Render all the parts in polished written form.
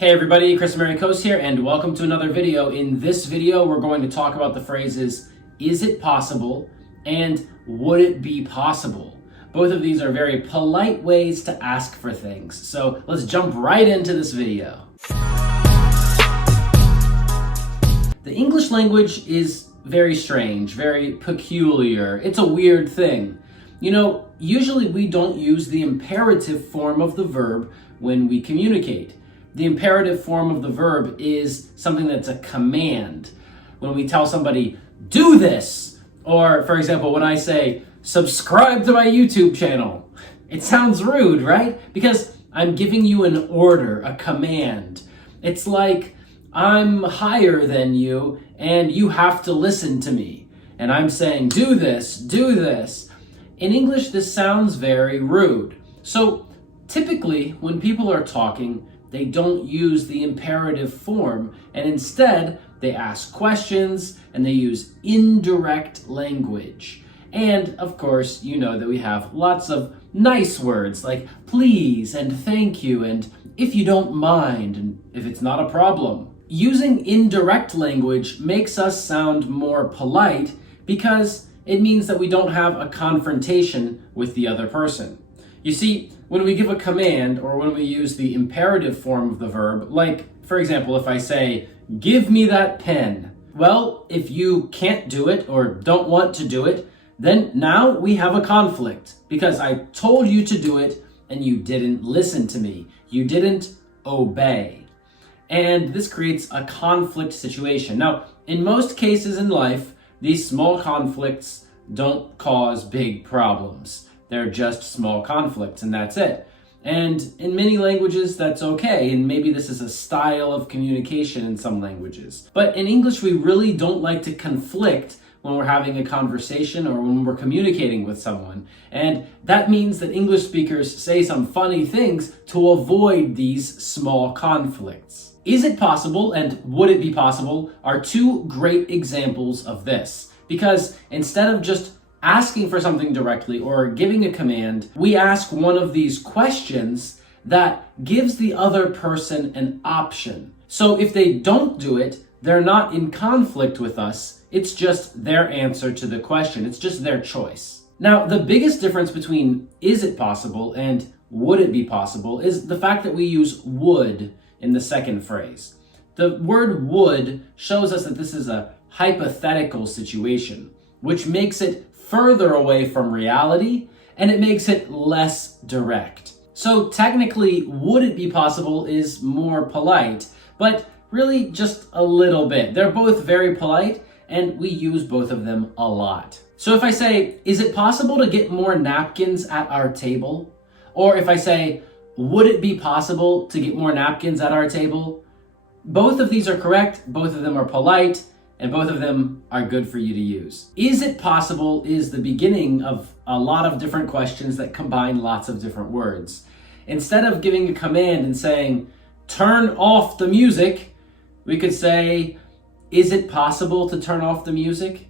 Hey everybody, Kris Amerikos here, and welcome to another video. In this video, we're going to talk about the phrases, is it possible, and would it be possible? Both of these are very polite ways to ask for things. So let's jump right into this video. The English language is very strange, very peculiar. It's a weird thing. You know, usually we don't use the imperative form of the verb when we communicate. The imperative form of the verb is something that's a command. When we tell somebody, do this, or for example, when I say, subscribe to my YouTube channel, it sounds rude, right? Because I'm giving you an order, a command. It's like, I'm higher than you, and you have to listen to me. And I'm saying, do this, do this. In English, this sounds very rude. So typically, when people are talking, they don't use the imperative form, and instead they ask questions and they use indirect language. And of course, you know that we have lots of nice words like please and thank you and if you don't mind and if it's not a problem. Using indirect language makes us sound more polite because it means that we don't have a confrontation with the other person. You see, when we give a command or when we use the imperative form of the verb, like, for example, if I say, give me that pen, well, if you can't do it or don't want to do it, then now we have a conflict because I told you to do it and you didn't listen to me. You didn't obey. And this creates a conflict situation. Now, in most cases in life, these small conflicts don't cause big problems. They're just small conflicts, and that's it. And in many languages, that's okay, and maybe this is a style of communication in some languages. But in English, we really don't like to conflict when we're having a conversation or when we're communicating with someone. And that means that English speakers say some funny things to avoid these small conflicts. Is it possible and would it be possible are two great examples of this. Because instead of just asking for something directly or giving a command, we ask one of these questions that gives the other person an option. So if they don't do it, they're not in conflict with us. It's just their answer to the question. It's just their choice. Now, the biggest difference between is it possible and would it be possible is the fact that we use would in the second phrase. The word would shows us that this is a hypothetical situation, which makes it further away from reality, and it makes it less direct. So technically, would it be possible is more polite, but really just a little bit. They're both very polite, and we use both of them a lot. So if I say, is it possible to get more napkins at our table? Or if I say, would it be possible to get more napkins at our table? Both of these are correct, both of them are polite, and both of them are good for you to use. Is it possible is the beginning of a lot of different questions that combine lots of different words. Instead of giving a command and saying, turn off the music, we could say, is it possible to turn off the music?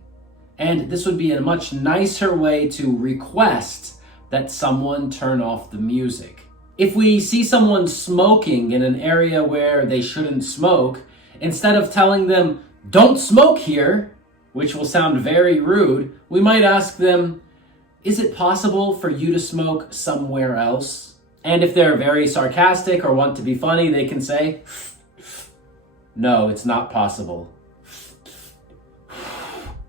And this would be a much nicer way to request that someone turn off the music. If we see someone smoking in an area where they shouldn't smoke, instead of telling them, don't smoke here, which will sound very rude, we might ask them, is it possible for you to smoke somewhere else? And if they're very sarcastic or want to be funny, they can say, no, it's not possible.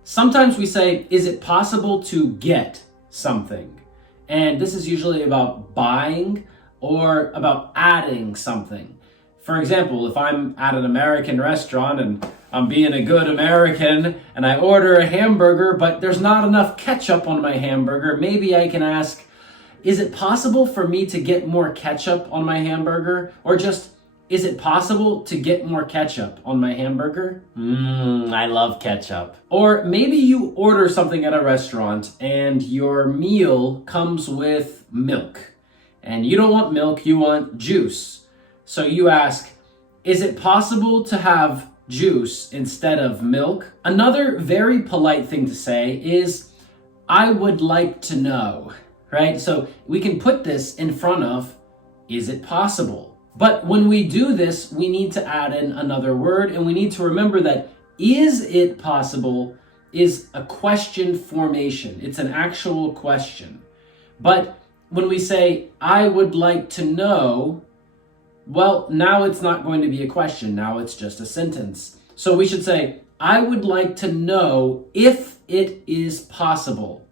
Sometimes we say, is it possible to get something? And this is usually about buying or about adding something. For example, if I'm at an American restaurant and I'm being a good American and I order a hamburger, but there's not enough ketchup on my hamburger, maybe I can ask, is it possible for me to get more ketchup on my hamburger? Or just, is it possible to get more ketchup on my hamburger? I love ketchup. Or maybe you order something at a restaurant and your meal comes with milk. And you don't want milk, you want juice. So you ask, is it possible to have juice instead of milk? Another very polite thing to say is, I would like to know, right? So we can put this in front of, is it possible? But when we do this, we need to add in another word, and we need to remember that is it possible is a question formation. It's an actual question. But when we say, I would like to know, well, now it's not going to be a question. Now it's just a sentence. So we should say, I would like to know if it is possible.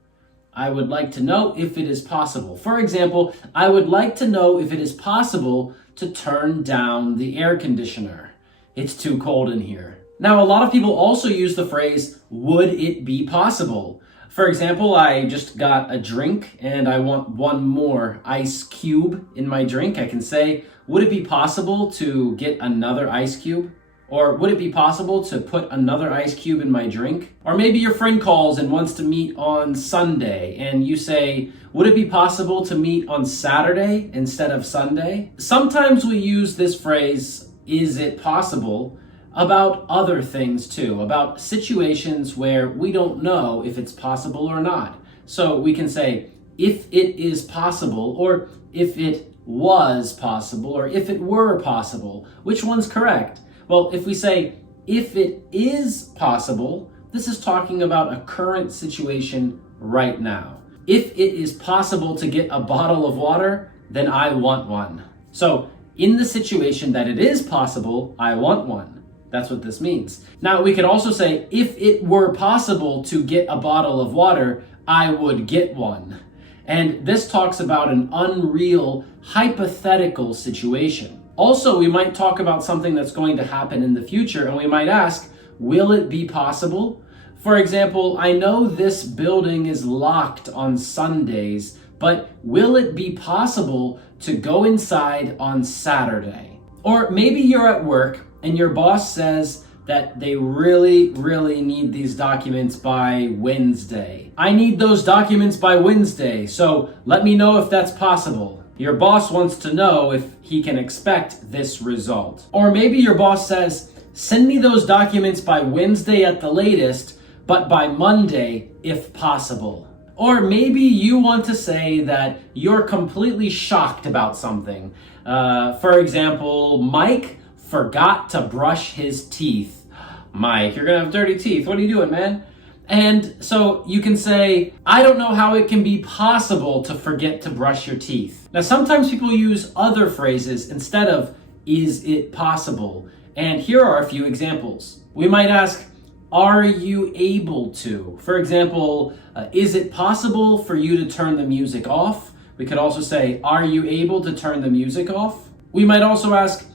I would like to know if it is possible. For example, I would like to know if it is possible to turn down the air conditioner. It's too cold in here. Now, a lot of people also use the phrase, would it be possible? For example, I just got a drink and I want one more ice cube in my drink. I can say, would it be possible to get another ice cube? Or would it be possible to put another ice cube in my drink? Or maybe your friend calls and wants to meet on Sunday and you say, would it be possible to meet on Saturday instead of Sunday? Sometimes we use this phrase, is it possible, about other things too, about situations where we don't know if it's possible or not. So we can say, if it is possible, or if it was possible, or if it were possible. Which one's correct? Well, if we say, if it is possible, this is talking about a current situation right now. If it is possible to get a bottle of water, then I want one. So in the situation that it is possible, I want one. That's what this means. Now, we could also say, if it were possible to get a bottle of water, I would get one. And this talks about an unreal, hypothetical situation. Also, we might talk about something that's going to happen in the future, and we might ask, will it be possible? For example, I know this building is locked on Sundays, but will it be possible to go inside on Saturday? Or maybe you're at work and your boss says that they really need these documents by Wednesday. I need those documents by Wednesday, so let me know if that's possible. Your boss wants to know if he can expect this result. Or maybe your boss says, send me those documents by Wednesday at the latest, but by Monday if possible. Or maybe you want to say that you're completely shocked about something. For example, Mike forgot to brush his teeth. Mike, you're gonna have dirty teeth. What are you doing, man? And so you can say, I don't know how it can be possible to forget to brush your teeth. Now, sometimes people use other phrases instead of, is it possible? And here are a few examples. We might ask, are you able to? For example, is it possible for you to turn the music off? We could also say, are you able to turn the music off? We might also ask,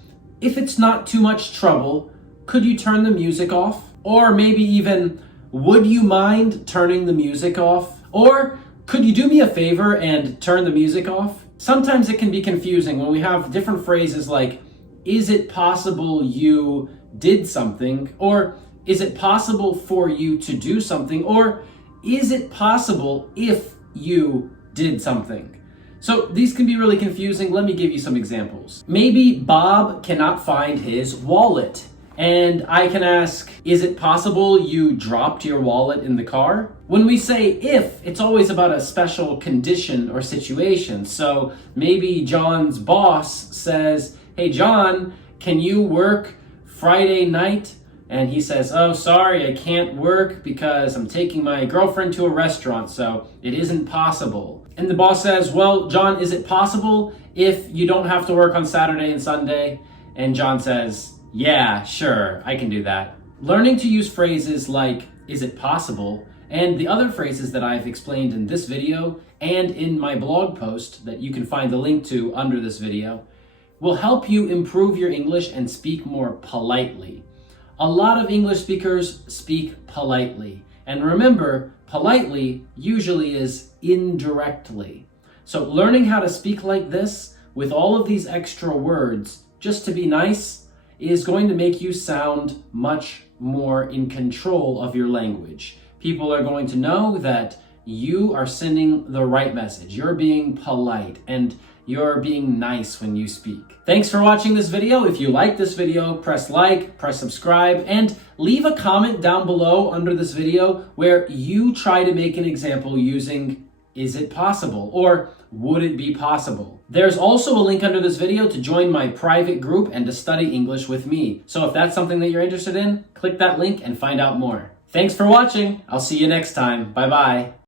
if it's not too much trouble, could you turn the music off? Or maybe even, would you mind turning the music off? Or could you do me a favor and turn the music off? Sometimes it can be confusing when we have different phrases like, is it possible you did something? Or is it possible for you to do something? Or is it possible if you did something? So these can be really confusing. Let me give you some examples. Maybe Bob cannot find his wallet. And I can ask, is it possible you dropped your wallet in the car? When we say if, it's always about a special condition or situation. So maybe John's boss says, hey John, can you work Friday night? And he says, oh, sorry, I can't work because I'm taking my girlfriend to a restaurant, so it isn't possible. And the boss says, well, John, is it possible if you don't have to work on Saturday and Sunday? And John says, yeah, sure, I can do that. Learning to use phrases like, is it possible? And the other phrases that I've explained in this video and in my blog post that you can find the link to under this video will help you improve your English and speak more politely. A lot of English speakers speak politely. And remember, politely usually is indirectly. So learning how to speak like this with all of these extra words just to be nice is going to make you sound much more in control of your language. People are going to know that you are sending the right message. You're being polite and you're being nice when you speak. Thanks for watching this video. If you like this video, press like, press subscribe, and leave a comment down below under this video where you try to make an example using is it possible? Or would it be possible? There's also a link under this video to join my private group and to study English with me. So if that's something that you're interested in, click that link and find out more. Thanks for watching. I'll see you next time. Bye-bye.